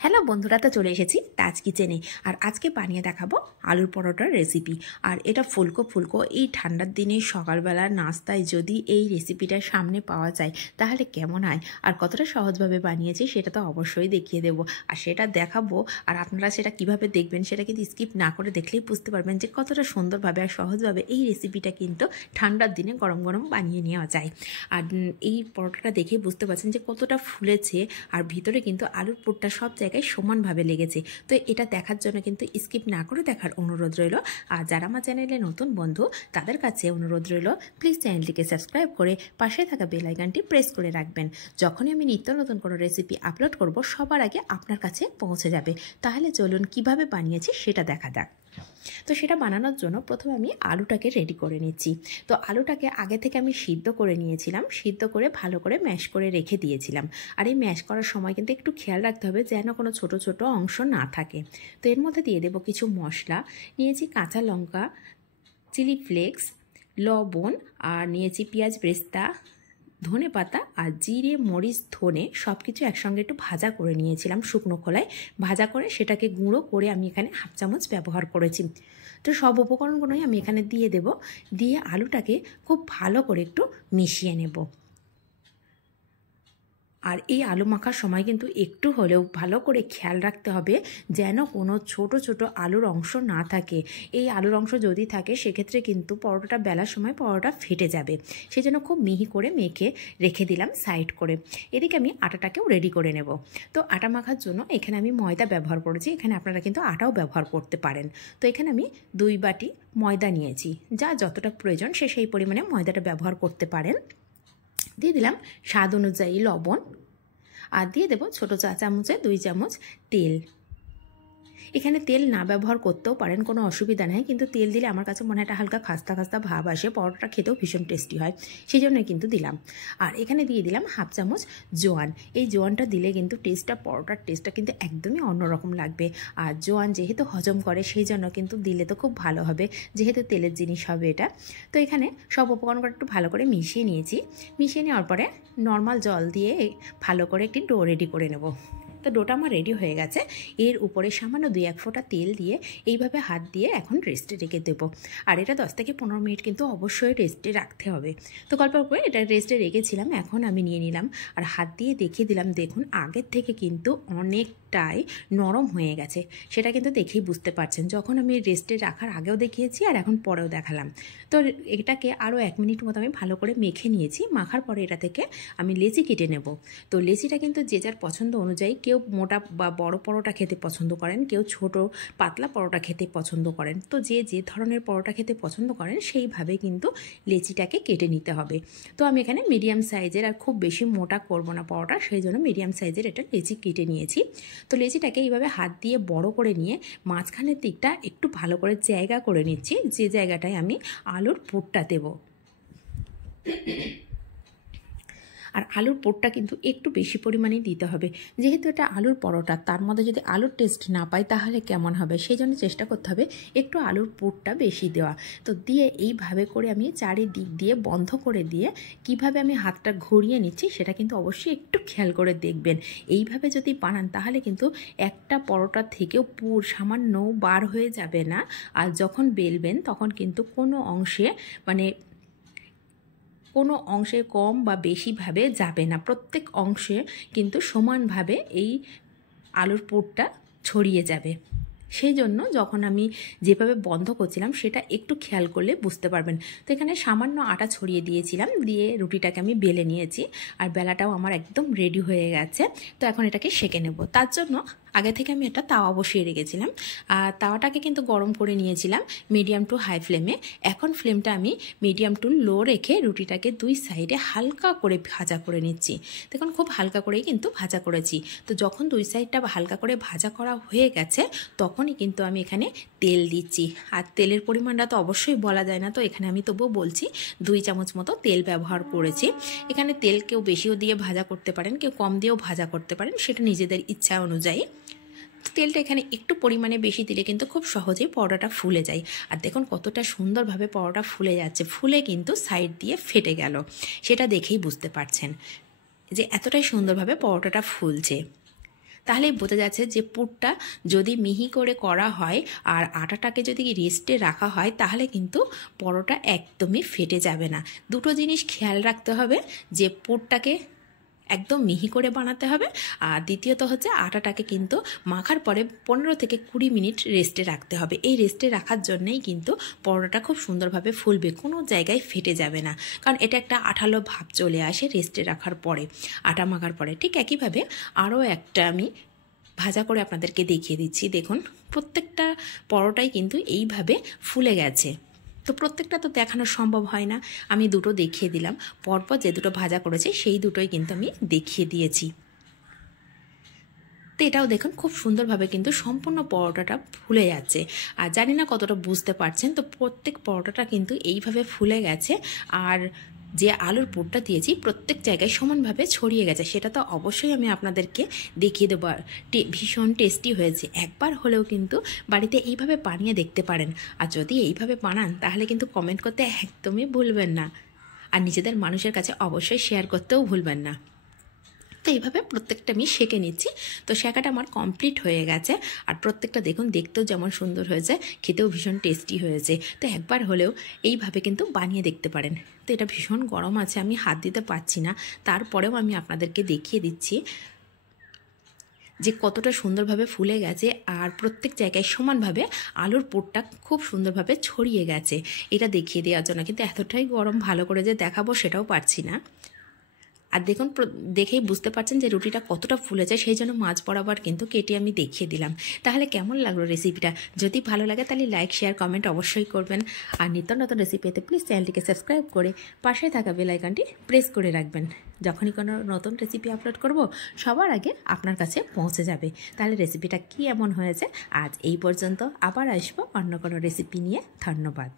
Hello বন্ধুরা, তো চলে এসেছি তাজ কিচেনে। আর আজকে বানিয়ে দেখাবো আলুর পরোটার রেসিপি। আর এটা ফুলকো ফুলকো এই ঠান্ডার দিনে সকালবেলার নাস্তায় যদি এই রেসিপিটা সামনে পাওয়া যায় তাহলে কেমন হয়। আর কতটা সহজভাবে বানিয়েছি সেটা তো অবশ্যই দেখিয়ে দেবো, আর সেটা দেখাবো। আর আপনারা সেটা কিভাবে দেখবেন সেটা কিন্তু স্কিপ না করে দেখলেই বুঝতে পারবেন যে কতটা সুন্দরভাবে আর সহজভাবে এই রেসিপিটা কিন্তু ঠান্ডার দিনে গরম গরম বানিয়ে নেওয়া যায়। আর এই পরোটাটা দেখে বুঝতে পারছেন যে কতটা ফুলেছে, আর ভিতরে কিন্তু আলুর পুরটা সব জায়গায় সমানভাবে লেগেছে। তো এটা দেখার জন্য কিন্তু স্কিপ না করে দেখার অনুরোধ রইল। আর যারা আমার চ্যানেলে নতুন বন্ধু তাদের কাছে অনুরোধ রইল, প্লিজ চ্যানেলটিকে সাবস্ক্রাইব করে পাশে থাকা বেল আইকনটি প্রেস করে রাখবেন। যখনই আমি নিত্য নতুন কোনো রেসিপি আপলোড করব সবার আগে আপনার কাছে পৌঁছে যাবে। তাহলে চলুন কিভাবে বানিয়েছি সেটা দেখা যাক। তো সেটা বানানোর জন্য প্রথমে আমি আলুটাকে রেডি করে নিচ্ছি। তো আলুটাকে আগে থেকে আমি সিদ্ধ করে নিয়েছিলাম, সিদ্ধ করে ভালো করে ম্যাশ করে রেখে দিয়েছিলাম। আর এই ম্যাশ করার সময় কিন্তু একটু খেয়াল রাখতে হবে যেন কোনো ছোট ছোট অংশ না থাকে। তো এর মধ্যে দিয়ে দেবো কিছু মশলা। নিয়েছি কাঁচা লঙ্কা, চিলি ফ্লেক্স, লবণ, আর নিয়েছি পেঁয়াজ বেরেস্তা, ধনে পাতা, আর জিরে মরিচ ধনে সব কিছু একসঙ্গে একটু ভাজা করে নিয়েছিলাম শুকনো খোলায়। ভাজা করে সেটাকে গুঁড়ো করে আমি এখানে হাফ চামচ ব্যবহার করেছি। তো সব উপকরণগুলোই আমি এখানে দিয়ে দেব, দিয়ে আলুটাকে খুব ভালো করে একটু মিশিয়ে নেব। আর এই আলু মাখার সময় কিন্তু একটু হলেও ভালো করে খেয়াল রাখতে হবে যেন কোনো ছোট ছোট আলুর অংশ না থাকে। এই আলুর অংশ যদি থাকে সেক্ষেত্রে কিন্তু পরোটাটা বেলার সময় পরোটা ফেটে যাবে। সেই জন্য খুব মিহি করে মেখে রেখে দিলাম সাইড করে। এদিকে আমি আটাটাকেও রেডি করে নেব। তো আটা মাখার জন্য এখানে আমি ময়দা ব্যবহার করেছি, এখানে আপনারা কিন্তু আটাও ব্যবহার করতে পারেন। তো এখানে আমি 2 বাটি ময়দা নিয়েছি, যা যতটা প্রয়োজন সে সেই পরিমাণে ময়দাটা ব্যবহার করতে পারেন। দিয়ে দিলাম স্বাদ অনুযায়ী লবণ, আর দিয়ে দেবো ছোটো চা চামচে 2 চামচ তেল। এখানে তেল না ব্যবহার করতেও পারেন, কোনো অসুবিধা নেই, কিন্তু তেল দিলে আমার কাছে মনে হয় একটা হালকা খাস্তা খাস্তা ভাব আসে, পরোটা খেতেও ভীষণ টেস্টি হয়, সেই জন্যই কিন্তু দিলাম। আর এখানে দিয়ে দিলাম হাফ চামচ জোয়ান। এই জোয়ানটা দিলে কিন্তু পরোটার টেস্টটা কিন্তু একদমই অন্যরকম লাগবে। আর জোয়ান যেহেতু হজম করে সেই জন্য কিন্তু দিলে তো খুব ভালো হবে, যেহেতু তেলের জিনিস হবে এটা। তো এখানে সব উপকরণগুলো একটু ভালো করে মিশিয়ে নিয়েছি। মিশিয়ে নেওয়ার পরে নর্মাল জল দিয়ে ভালো করে একটি ডো রেডি করে নেব। তো ডোটা আমার রেডি হয়ে গেছে। এর উপরে সামান্য 2-1 ফোঁটা তেল দিয়ে এইভাবে হাত দিয়ে এখন রেস্টে রেখে দেবো। আর এটা 10 থেকে 15 মিনিট কিন্তু অবশ্যই রেস্টে রাখতে হবে। তো গল্পের করে এটা রেস্টে রেখেছিলাম, এখন আমি নিয়ে নিলাম আর হাত দিয়ে দেখিয়ে দিলাম। দেখুন আগের থেকে কিন্তু অনেকটাই নরম হয়ে গেছে, সেটা কিন্তু দেখেই বুঝতে পারছেন। যখন আমি রেস্টে রাখার আগেও দেখিয়েছি আর এখন পরেও দেখালাম। তো এটাকে আরও 1 মিনিট মতো আমি ভালো করে মেখে নিয়েছি। মাখার পরে এটা থেকে আমি লেচি কেটে নেব। তো লেচিটা কিন্তু যে যার পছন্দ অনুযায়ী, কেউ মোটা বা বড় পরোটা খেতে পছন্দ করেন, কেউ ছোট পাতলা পরোটা খেতে পছন্দ করেন। তো যে যে ধরনের পরোটা খেতে পছন্দ করেন সেইভাবে কিন্তু লেচিটাকে কেটে নিতে হবে। তো আমি এখানে মিডিয়াম সাইজের, আর খুব বেশি মোটা করব না পরোটা, সেই জন্য মিডিয়াম সাইজের এটা লেচি কেটে নিয়েছি। তো লেচিটাকে এইভাবে হাত দিয়ে বড় করে নিয়ে মাঝখানের দিকটা একটু ভালো করে জায়গা করে নিচ্ছি, যে জায়গাটায় আমি আলুর পুরটা দেবো। আর আলুর পুরটা কিন্তু একটু বেশি পরিমাণে দিতে হবে, যেহেতু এটা আলুর পরোটা, তার মধ্যে যদি আলুর টেস্ট না পাই তাহলে কেমন হবে, সেই জন্য চেষ্টা করতে হবে একটু আলুর পুরটা বেশি দেওয়া। তো দিয়ে এইভাবে করে আমি চারিদিক দিয়ে বন্ধ করে দিয়ে কিভাবে আমি হাতটা ঘুরিয়ে নিচ্ছি সেটা কিন্তু অবশ্যই একটু খেয়াল করে দেখবেন। এইভাবে যদি বানান তাহলে কিন্তু একটা পরোটা থেকেও পুর সামান্য বার হয়ে যাবে না। আর যখন বেলবেন তখন কিন্তু কোনো অংশে কম বা বেশিভাবে যাবে না, প্রত্যেক অংশে কিন্তু সমানভাবে এই আলুর পুরটা ছড়িয়ে যাবে। সেই জন্য যখন আমি যেভাবে বন্ধ করছিলাম সেটা একটু খেয়াল করলে বুঝতে পারবেন। তো এখানে সামান্য আটা ছড়িয়ে দিয়েছিলাম, দিয়ে রুটিটাকে আমি বেলে নিয়েছি। আর বেলাটাও আমার একদম রেডি হয়ে গেছে। তো এখন এটাকে সেঁকে নেব। তার জন্য আগে থেকে আমি একটা তাওয়া বসিয়ে রেখেছিলাম, আর তাওয়াটাকে কিন্তু গরম করে নিয়েছিলাম মিডিয়াম টু হাই ফ্লেমে। এখন ফ্লেমটা আমি মিডিয়াম টু লো রেখে রুটিটাকে 2 সাইডে হালকা করে ভাজা করে নিচ্ছি। দেখুন খুব হালকা করেই কিন্তু ভাজা করেছি। তো যখন 2 সাইডটা হালকা করে ভাজা করা হয়ে গেছে তখনই কিন্তু আমি এখানে তেল দিচ্ছি। আর তেলের পরিমাণটা তো অবশ্যই বলা যায় না, তো এখানে আমি তবুও বলছি 2 চামচ মতো তেল ব্যবহার করেছি। এখানে তেল কেউ বেশিও দিয়ে ভাজা করতে পারেন, কেউ কম দিয়েও ভাজা করতে পারেন, সেটা নিজেদের ইচ্ছা অনুযায়ী। তেলটা এখানে একটু পরিমাণে বেশি দিলে কিন্তু খুব সহজেই পরোটাটা ফুলে যায়। আর দেখুন কতটা সুন্দরভাবে পরোটা ফুলে যাচ্ছে, ফুলে কিন্তু সাইড দিয়ে ফেটে গেল, সেটা দেখেই বুঝতে পারছেন যে এতটাই সুন্দরভাবে পরোটাটা ফুলছে। তাহলেই বোঝা যাচ্ছে যে পুরটা যদি মিহি করে করা হয় আর আটাটাকে যদি রেস্টে রাখা হয় তাহলে কিন্তু পরোটা একদমই ফেটে যাবে না। দুটো জিনিস খেয়াল রাখতে হবে, যে পুরটাকে একদম মিহি করে বানাতে হবে, আর দ্বিতীয়ত হচ্ছে আটাটাকে কিন্তু মাখার পরে 15 থেকে 20 মিনিট রেস্টে রাখতে হবে। এই রেস্টে রাখার জন্যেই কিন্তু পরোটাটা খুব সুন্দরভাবে ফুলবে, কোনো জায়গায় ফেটে যাবে না, কারণ এটা একটা আঠালো ভাব চলে আসে রেস্টে রাখার পরে, আটা মাখার পরে। ঠিক একইভাবে আরও একটা আমি ভাজা করে আপনাদেরকে দেখিয়ে দিচ্ছি। দেখুন প্রত্যেকটা পরোটাই কিন্তু এইভাবে ফুলে গেছে। তো প্রত্যেকটা তো দেখানো সম্ভব হয় না, আমি দুটো দেখিয়ে দিলাম। পরপর যে দুটো ভাজা করেছি সেই দুটোই কিন্তু আমি দেখিয়ে দিয়েছি। তো এটাও দেখুন খুব সুন্দরভাবে কিন্তু সম্পূর্ণ পরোটাটা ফুলে যাচ্ছে। আর জানি না কতটা বুঝতে পারছেন, তো প্রত্যেক পরোটাটা কিন্তু এইভাবে ফুলে গেছে। আর যে আলুর পুরটা দিয়েছি প্রত্যেক জায়গায় সমানভাবে ছড়িয়ে গেছে, সেটা তো অবশ্যই আমি আপনাদেরকে দেখিয়ে দেবো। ভীষণ টেস্টি হয়েছে, একবার হলেও কিন্তু বাড়িতে এইভাবে বানিয়ে দেখতে পারেন। আর যদি এইভাবে বানান তাহলে কিন্তু কমেন্ট করতে একদমই ভুলবেন না, আর নিজেদের মানুষের কাছে অবশ্যই শেয়ার করতেও ভুলবেন না। তো এইভাবে প্রত্যেকটা আমি সেঁকে নিচ্ছি। তো সেঁকাটা আমার কমপ্লিট হয়ে গেছে। আর প্রত্যেকটা দেখুন দেখতেও যেমন সুন্দর হয়েছে, খেতেও ভীষণ টেস্টি হয়েছে। তো একবার হলেও এইভাবে কিন্তু বানিয়ে দেখতে পারেন। তো এটা ভীষণ গরম আছে, আমি হাত দিতে পারছি না, তারপরেও আমি আপনাদেরকে দেখিয়ে দিচ্ছি যে কতটা সুন্দরভাবে ফুলে গেছে। আর প্রত্যেক জায়গায় সমানভাবে আলুর পুরটা খুব সুন্দরভাবে ছড়িয়ে গেছে। এটা দেখিয়ে দেওয়ার জন্য কিন্তু এতটাই গরম, ভালো করে যে দেখাবো সেটাও পারছি না। আর দেখুন দেখেই বুঝতে পারছেন যে রুটিটা কতটা ফুলেছে, সেই জন্য মাছ বরাবর কিন্তু কেটে আমি দেখিয়ে দিলাম। তাহলে কেমন লাগলো রেসিপিটা? যদি ভালো লাগে তাহলে লাইক শেয়ার কমেন্ট অবশ্যই করবেন। আর নিত্য নতুন রেসিপি পেতে প্লিজ চ্যানেলটিকে সাবস্ক্রাইব করে পাশে থাকা বেল আইকনটি প্রেস করে রাখবেন। যখনই কোনো নতুন রেসিপি আপলোড করব সবার আগে আপনার কাছে পৌঁছে যাবে। তাহলে রেসিপিটা কি এমন হয়েছে আজ এই পর্যন্ত, আবার আসবো অন্য কোনো রেসিপি নিয়ে। ধন্যবাদ।